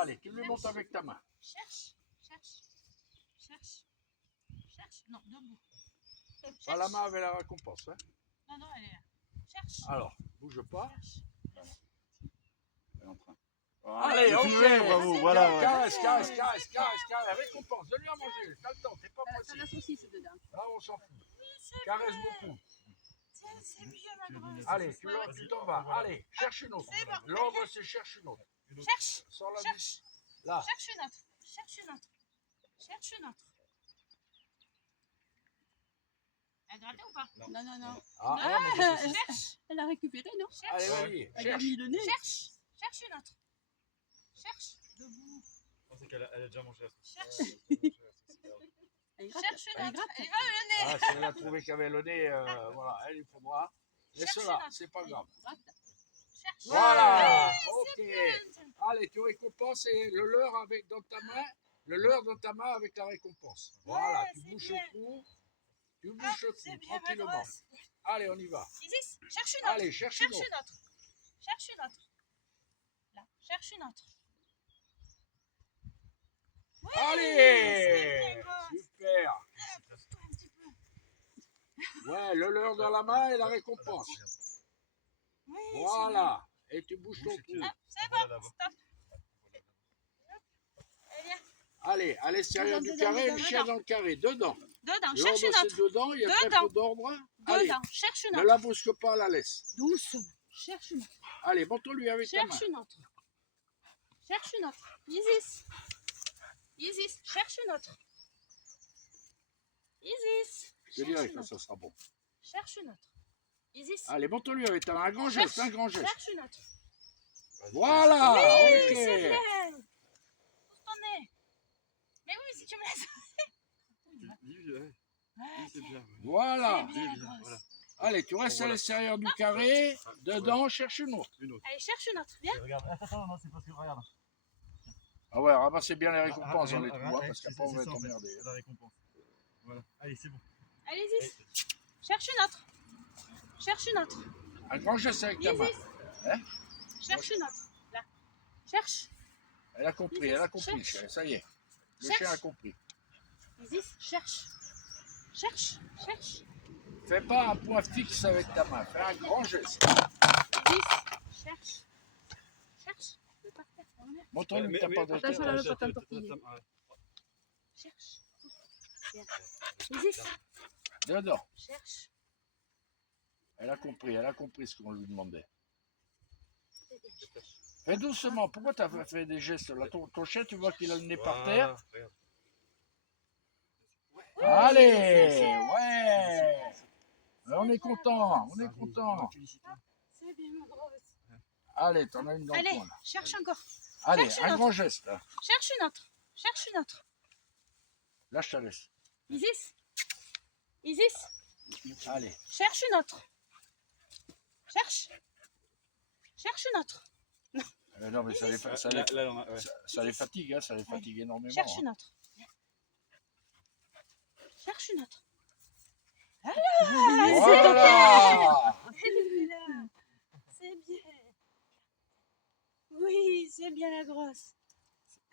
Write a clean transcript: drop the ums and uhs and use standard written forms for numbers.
Allez, tu lui montes avec ta main. Cherche. Non, debout. Pas la main avec la récompense. Hein. Non, elle est là. Cherche. Alors, bouge pas. Cherche. Elle est en train. Allez, ok. Bravo, voilà. Ouais. Caresse. Récompense. Donne-lui à manger. T'as le temps, t'es pas T'as pressé. la saucisse dedans. Là, on s'en fout. Caresse beaucoup. C'est bien la grosse. Allez, tu t'en vas. Allez, cherche une autre. C'est bon. L'ordre, c'est cherche une autre. Cherche. Sors la Cherche. Là. Cherche une autre. Elle grattait ou pas? Non. Ah, Cherche. Elle a récupéré, non? allez, vas-y, Elle a cherche. mis le nez. Cherche une autre. Cherche. Debout. C'est qu'elle a déjà mangé la saucisse. Cherche. Elle gratte. Cherche une Elle autre. gratte. Elle va le nez. Ah, si elle a trouvé qu'elle avait le nez, voilà, elle, il faudra. Laisse-la, c'est pas grave. Gratte. Cherche. Voilà, ok. Bien. Allez, tu récompenses et le leurre avec dans ta main, le leurre dans ta main avec la récompense. Voilà, tu c'est bouches bien. le trou, C'est bien ma tranquillement. grosse. Allez, on y va. Isis, cherche une autre. Allez, cherche une autre. Cherche une autre. Là, cherche une autre. Oui, Allez, c'est bien grosse. super. Pousse-toi un petit peu. Ouais, le leurre dans la main et la récompense. Oui, Voilà, et tu bouges ton trou. c'est bon. C'est Voilà, bon. Stop. Elle vient. Allez, à l'extérieur du Dedans, carré, dedans, le chien dans le carré, dedans. Dedans, cherche L'ordre, une c'est autre. dedans, il y a très Dedans. peu d'ordre. Allez, Dedans, cherche une ne autre. la brusque pas, la laisse. Doucement. Cherche une autre. Allez, montre-lui avec ta main. Cherche une autre. Cherche une autre. Isis, cherche une autre. Isis. Je dirais que ça sera bon. Cherche une autre. Isis. Allez, montre-lui avec ta main. Un grand geste, un grand geste. Cherche une autre. Voilà, Oui, ok. c'est bien. Pousse ton nez. Mais oui, si tu me laisses. C'est bien. Voilà. C'est bien, Voilà. grosse. Allez, tu restes à l'extérieur du carré. Dedans, cherche une autre. Allez, cherche une autre. Viens. Regarde, attends, non, c'est parce que regarde. Ah ouais, ramassez bien les récompenses dans les Ah, trous, hein, ah, parce c'est qu'après on va ça, en fait, t'emmerder. la récompense. Voilà. Allez, c'est bon. Allez, Isis. Cherche une autre. Cherche une autre. Un grand geste avec ta main. Isis. Hein? Cherche une autre. Là. Cherche. Elle a compris, Cherche. ça y est. Le Cherche. chien a compris. Isis, cherche. Cherche. Fais pas un point fixe avec ta main, fais un grand geste. Isis, cherche. Le parterre, c'est en l'air. Montre-lui que t'as pas de Attention, là, le patin tortillé. Cherche. Bien. Isis, Dedans. cherche. Elle a compris ce qu'on lui demandait. C'est bien, cherche. Fais doucement, pourquoi tu as fait des gestes là? Ton chien, tu vois qu'il a le nez par terre. Allez, ouais. On est content. C'est bien, ma grosse. Allez, t'en as une dans le Allez, coin là. cherche encore. Allez, cherche une un autre. grand geste. Hein. Cherche une autre. Là, je te laisse. Isis, Allez. cherche une autre. Cherche une autre. Non, mais ça les fatigue, hein, ça les fatigue énormément. Cherche Hein. une autre. Cherche une autre. Voilà. C'est bien. Oui, c'est bien la grosse.